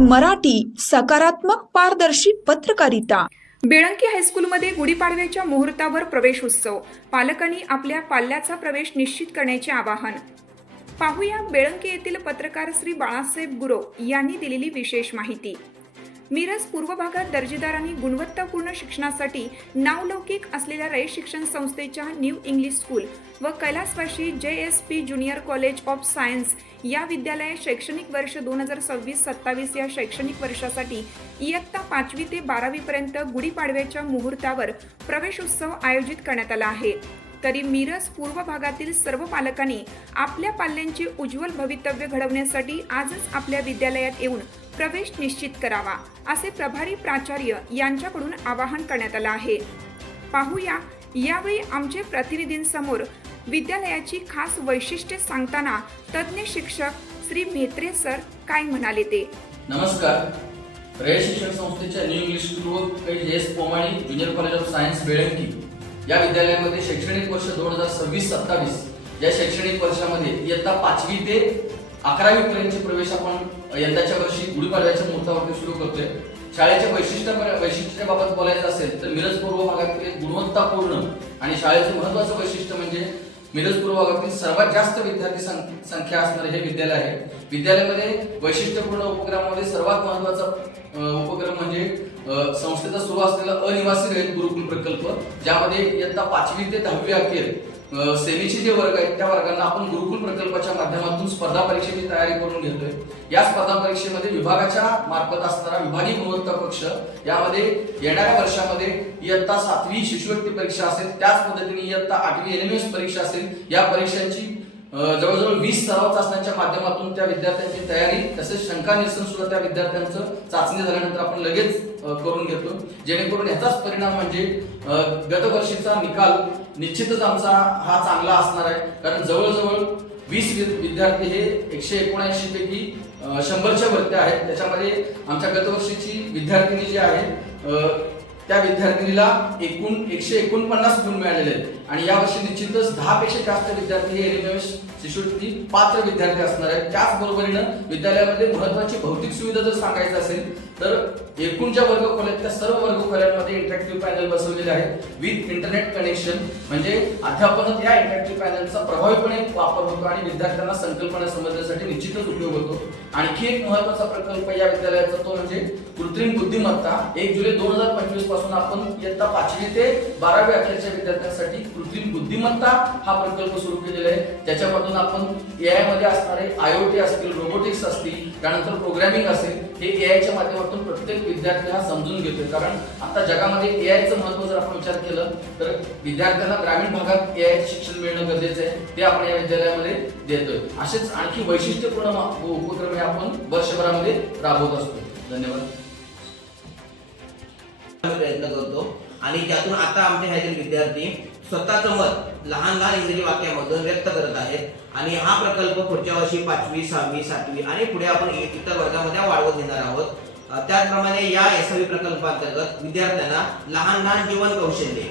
मराठी सकारात्मक पारदर्शी पत्रकारिता। बेळंकी हायस्कूलमध्ये गुढीपाडव्याच्या मुहूर्तावर प्रवेश उत्सव, पालकांनी आपल्या पाल्याचा प्रवेश निश्चित करण्याचे आवाहन। पाहूया बेळंकी येथील पत्रकार श्री बाळासाहेब गुरव यांनी दिलेली विशेष माहिती। मिरज पूर्व भागात दर्जेदार आणि गुणवत्तापूर्ण शिक्षणासाठी नावलौकिक असलेल्या रयत शिक्षण संस्थेच्या न्यू इंग्लिश स्कूल व कैलासवासी JSP junior college of science या विद्यालयात शैक्षणिक वर्ष 2026-27 या शैक्षणिक वर्षासाठी इयत्ता 5वी ते 12वी पर्यंत गुढीपाडव्याच्या मुहूर्तावर प्रवेश उत्सव आयोजित करण्यात आला आहे। तरी मिरज पूर्व भागातील सर्व पालकांनी आपल्या पाल्यांचे उज्ज्वल भवितव्य घडवण्यासाठी आजच आपल्या विद्यालयात येऊन प्रवेश निश्चित करावा, असे प्रभारी प्राचार्य यांच्याकडून आवाहन करण्यात आलं आहे। पाहूया यावेळी आमचे प्रतिनिधींसमोर विद्यालयाची खास वैशिष्ट्ये सांगताना तज्ञ शिक्षक श्री म्हेत्रे सर काय म्हणाले ते। नमस्कार। रयत शिक्षण संस्थेच्या न्यू इंग्लिश स्कूल व JS पोमाणी junior college of science Belanki या विद्यालयामध्ये शैक्षणिक वर्ष 2026-27 या शैक्षणिक वर्षामध्ये इयत्ता 5वी ते 11वी पर्यंतचे प्रवेश आपण यंदाच्या वर्षी गुढीपाडव्याच्या मुहूर्तावरती सुरू करतोय। शाळेच्या वैशिष्ट्याबाबत बोलायचं असेल तर मिरज पूर्व भागातील एक गुणवत्तापूर्ण आणि शाळेचं महत्त्वाचं वैशिष्ट्य म्हणजे मिरज पूर्व भागातील सर्वात जास्त विद्यार्थी संख्या असणारे हे विद्यालय आहे। विद्यालयामध्ये वैशिष्ट्यपूर्ण उपक्रमामध्ये सर्वात महत्त्वाचा उपक्रम म्हणजे संस्थेचा सुरू असलेला अनिवासी रहित गुरुकुल प्रकल्प, ज्यामध्ये इयत्ता 5वी ते 10वी अखेर सेमीचे जे वर्ग आहेत त्या वर्गांना आपण गुरुकुल प्रकल्पाच्या माध्यमातून स्पर्धा परीक्षेची तयारी करून घेतोय। या स्पर्धा परीक्षेमध्ये विभागाच्या मार्फत असणारा विभागीय गुणवत्ता कक्ष यामध्ये येणाऱ्या वर्षामध्ये इयत्ता 7वी शिष्यवृत्ती परीक्षा असेल, त्याच पद्धतीने इयत्ता 8वी LMS परीक्षा असेल, या परीक्षांची जवळजवळ 20 सराव चाचण्यांच्या माध्यमातून त्या विद्यार्थ्यांची तयारी तसेच शंका निरसन सुद्धा त्या विद्यार्थ्यांचं चाचणी झाल्यानंतर आपण लगेच करून घेतो, जेणेकरून याचाच परिणाम म्हणजे गतवर्षीचा निकाल निश्चितच आमचा हा चांगला असणार आहे। कारण जवळजवळ 20 विद्यार्थी हे 179 पैकी 100च्या वरती आहेत। त्याच्यामध्ये आमच्या गतवर्षीची विद्यार्थिनी जी आहे त्या विद्यार्थिनीला एकूण 149 गुण मिळालेले आहेत आणि यावर्षी निश्चितच 10 पेक्षा जास्त विद्यार्थी हे LMS शिष्यवृत्ती पात्र विद्यार्थी असणार आहेत। त्याचबरोबरीनं विद्यालयामध्ये महत्त्वाची भौतिक सुविधा जर सांगायचं असेल तर एकूण ज्या वर्गखोल्या त्या सर्व वर्गखोल्यांमध्ये इंटरॅक्टिव्ह पॅनल बसवलेले आहेत विथ इंटरनेट कनेक्शन, म्हणजे अध्यापनात या इंटरॅक्टिव्ह पॅनलचा प्रभावीपणे वापर होतो आणि विद्यार्थ्यांना संकल्पना समजण्यासाठी निश्चितच उपयोग होतो। आणखी एक महत्त्वाचा प्रकल्प या विद्यालयाचा तो म्हणजे कृत्रिम बुद्धिमत्ता। 1 जुलै 2025 पासून आपण इयत्ता 5वी ते 12वी अखेरच्या विद्यार्थ्यांसाठी कृत्रिम बुद्धिमत्ता हा प्रकल्प सुरू केलेला आहे। त्याच्यामधून आपण AI मध्ये असणारे IoT असतील, रोबोटिक्स असतील, त्यानंतर प्रोग्रामिंग असेल, हे AI च्या माध्यमातून प्रत्येक विद्यार्थी हा समजून घेतोय। कारण आता जगामध्ये AI चं महत्त्व जर आपण विचार केलं तर विद्यार्थ्यांना ग्रामीण भागात AI शिक्षण मिळणं गरजेचं आहे, ते आपण या विद्यालयामध्ये देतोय। असेच आणखी वैशिष्ट्यपूर्ण उपक्रम आपण वर्षभरामध्ये राबवत असतो। धन्यवाद। प्रयत्न करतो आणि त्यातून आता आमचे ह्यातील विद्यार्थी स्वतःचं मत लहान लहान इंग्रजी वाक्यामधून व्यक्त करत आहेत आणि हा प्रकल्प पुढच्या वर्षी 5वी, 6वी, 7वी आणि पुढे आपण इतर वर्गामध्ये वाढवत घेणार आहोत। त्याचप्रमाणे या SIV प्रकल्पांतर्गत विद्यार्थ्यांना लहान लहान जीवन कौशल्ये,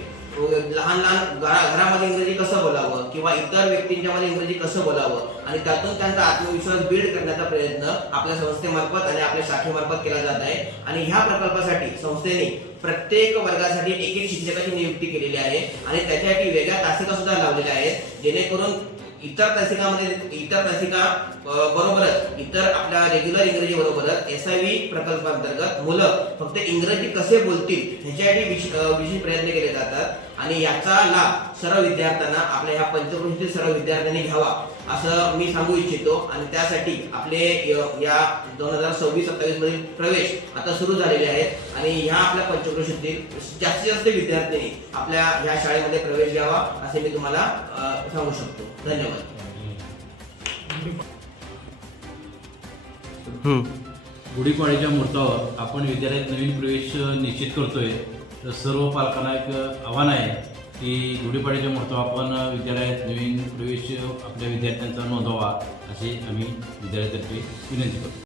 लहान लहान घरामध्ये इंग्रजी कसं बोलावं किंवा इतर व्यक्तींच्या मध्ये इंग्रजी कसं बोलावं आणि त्यातून त्यांचा आत्मविश्वास बिल्ड करण्याचा प्रयत्न आपल्या संस्थेमार्फत आणि आपल्या शाखेमार्फत केला जात आहे। आणि ह्या प्रकल्पासाठी संस्थेने प्रत्येक वर्गासाठी एक शिक्षकाची नियुक्ती केलेली आहे आणि त्याच्यासाठी वेगळ्या तासिका सुद्धा लावलेल्या आहेत, जेणेकरून इतर तासिका बरोबरच इतर आपल्या रेग्युलर इंग्रजी बरोबरच SIV प्रकल्पांतर्गत मुलं फक्त इंग्रजी कसे बोलतील ह्याच्यासाठी विशेष प्रयत्न केले जातात आणि याचा लाभ सर्व विद्यार्थ्यांना, आपल्या ह्या पंचक्रोशीतील सर्व विद्यार्थ्यांनी घ्यावा असं मी सांगू इच्छितो। आणि त्यासाठी आपले या 2026-27 मधील प्रवेश आता सुरू झालेले आहेत आणि ह्या आपल्या पंचक्रोशीतील जास्तीत जास्त विद्यार्थ्यांनी आपल्या ह्या शाळेमध्ये प्रवेश घ्यावा असे मी तुम्हाला सांगू शकतो। धन्यवाद। गुढीपाडव्याच्या मुहूर्तावर आपण विद्यालयात नवीन प्रवेश निश्चित करतोय, तर सर्व पालकांना एक आव्हान आहे की गुढीपाडव्याच्या मुहूर्तावर आपण विद्यालयात नवीन प्रवेश आपल्या विद्यार्थ्यांचा नोंदवावा अशी आम्ही विद्यालयातर्फे विनंती करतो।